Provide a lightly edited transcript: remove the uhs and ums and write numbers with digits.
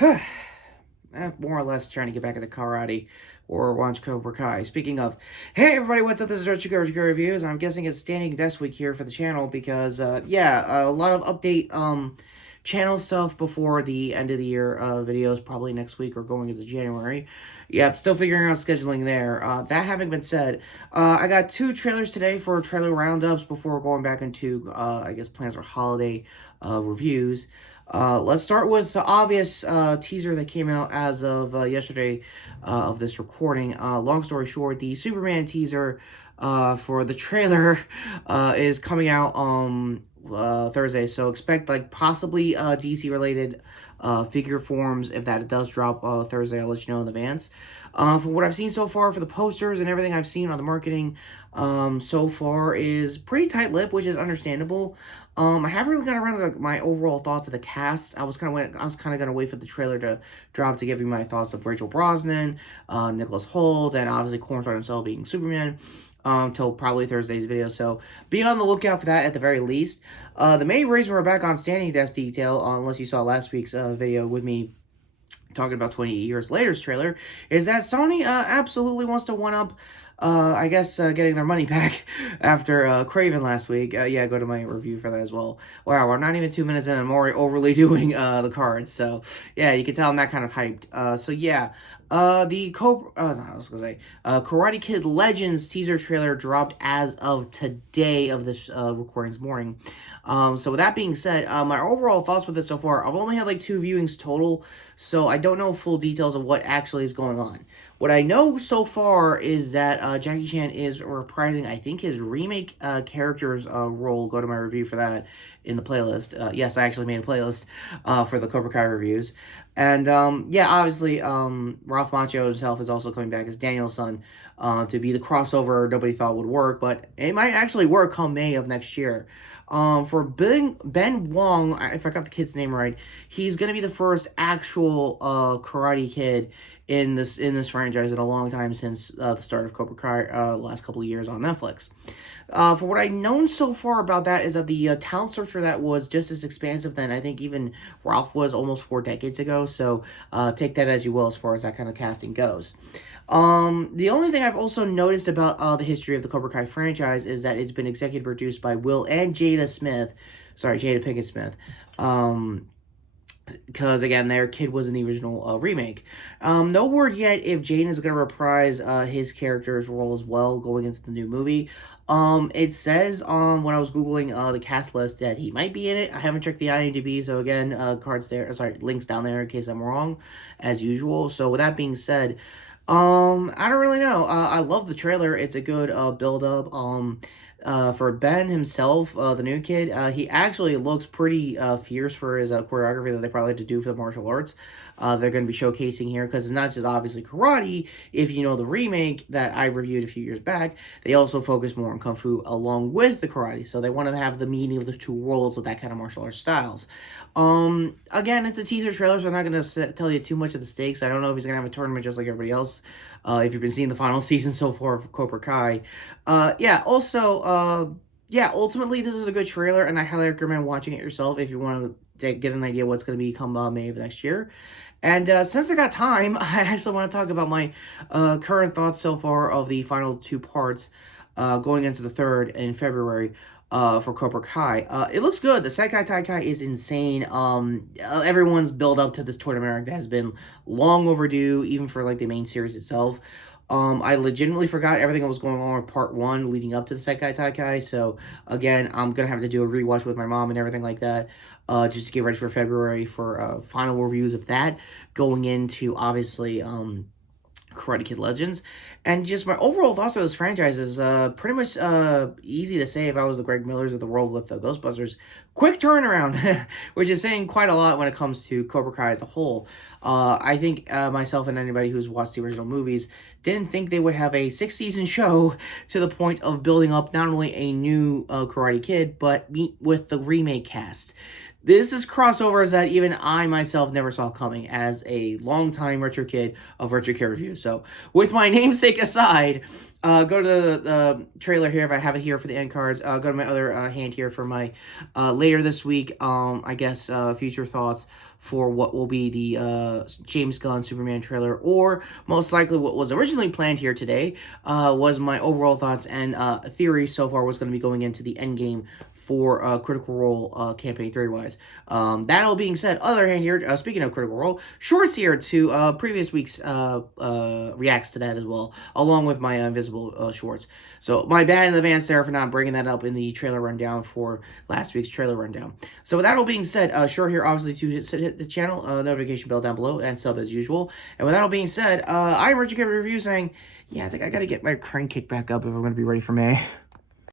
More or less trying to get back into karate or watch Cobra Kai. Speaking of, hey everybody, what's up? This is Retro Reviews, and I'm guessing it's standing desk week here for the channel because, a lot of update channel stuff before the end of the year videos, probably next week or going into January. Yep, still figuring out scheduling there. That having been said, I got two trailers today for trailer roundups before going back into, I guess, plans for holiday reviews. Let's start with the obvious teaser that came out as of yesterday of this recording. Long story short, the Superman teaser for the trailer is coming out Thursday, so expect like possibly DC related figure forms. If that does drop Thursday, I'll let you know in advance. From what I've seen so far for the posters and everything I've seen on the marketing so far is pretty tight-lipped, which is understandable. I haven't really got around to my overall thoughts of the cast. I was kind of gonna wait for the trailer to drop to give you my thoughts of Rachel Brosnan, Nicholas Hoult, and obviously Cornstarr himself being Superman. Till probably Thursday's video, so be on the lookout for that at the very least. The main reason we're back on Standing Desk Detail, unless you saw last week's video with me talking about 20 Years Later's trailer, is that Sony absolutely wants to one-up, I guess, getting their money back after Craven last week. Yeah, go to my review for that as well. Wow, we're not even 2 minutes in and I'm already overly doing the cards, so yeah, you can tell I'm that kind of hyped. So yeah, the Karate Kid Legends teaser trailer dropped as of today of this recording's morning. So with that being said, my overall thoughts with it so far, I've only had like 2 viewings total, so I don't know full details of what actually is going on. What I know so far is that Jackie Chan is reprising, I think, his remake character's role. Go to my review for that in the playlist. Yes, I actually made a playlist for the Cobra Kai reviews. And, yeah, obviously, Ralph Macchio himself is also coming back as Daniel-san to be the crossover nobody thought would work, but it might actually work come May of next year. For Ben Wong, if I got the kid's name right, he's gonna be the first actual Karate Kid in this franchise in a long time since the start of Cobra Kai, last couple of years on Netflix. For what I've known so far about that is that the talent search for that was just as expansive than I think even Ralph was almost 4 decades ago. So take that as you will as far as that kind of casting goes. The only thing I've also noticed about the history of the Cobra Kai franchise is that it's been executive produced by Will and Jada Smith. Sorry, Jada Pinkett Smith. Because again, their kid was in the original remake. No word yet if Jane is going to reprise his character's role as well going into the new movie. It says when I was googling the cast list that he might be in it. I haven't checked the IMDb, so again, cards there. Sorry, links down there in case I'm wrong, as usual. So with that being said, I don't really know. I love the trailer. It's a good build up. For Ben himself, the new kid, he actually looks pretty fierce for his choreography that they probably had to do for the martial arts. They're going to be showcasing here because it's not just obviously karate. If you know the remake that I reviewed a few years back, they also focus more on kung fu along with the karate. So they want to have the meaning of the two worlds of that kind of martial arts styles. Again, it's a teaser trailer, so I'm not going to tell you too much of the stakes. I don't know if he's going to have a tournament just like everybody else. If you've been seeing the final season so far of Cobra Kai. Yeah, ultimately, this is a good trailer, and I highly recommend watching it yourself if you want to get an idea what's going to be come May of next year. And since I got time, I actually want to talk about my current thoughts so far of the final 2 parts going into the 3rd in February for Cobra Kai. It looks good. The Sekai Taikai is insane. Everyone's build up to this tournament arc that has been long overdue, even for like the main series itself. I legitimately forgot everything that was going on with part 1 leading up to the Sekai Taikai, so again, I'm gonna have to do a rewatch with my mom and everything like that, just to get ready for February for final reviews of that, going into, obviously, Karate Kid Legends. And just my overall thoughts of this franchise is pretty much easy to say if I was the Greg Millers of the world with the Ghostbusters. Quick turnaround, which is saying quite a lot when it comes to Cobra Kai as a whole. I think myself and anybody who's watched the original movies didn't think they would have a 6-season show to the point of building up not only a new Karate Kid, but meet with the remake cast. This is crossovers that even I myself never saw coming as a longtime Retro Kid of Retro Kid Reviews. So, with my namesake aside, go to the trailer here if I have it here for the end cards. Go to my other hand here for my later this week, I guess, future thoughts for what will be the James Gunn Superman trailer, or most likely what was originally planned here today was my overall thoughts and theory so far was going to be going into the Endgame for Critical Role campaign theory-wise. That all being said, other hand here, speaking of Critical Role, shorts here to previous week's reacts to that as well, along with my Invisible shorts. So my bad in advance there for not bringing that up in the trailer rundown for last week's trailer rundown. So with that all being said, short here obviously to hit the channel, notification bell down below, and sub as usual. And with that all being said, I am Richard Review saying, yeah, I think I gotta get my crank kick back up if I'm gonna be ready for May.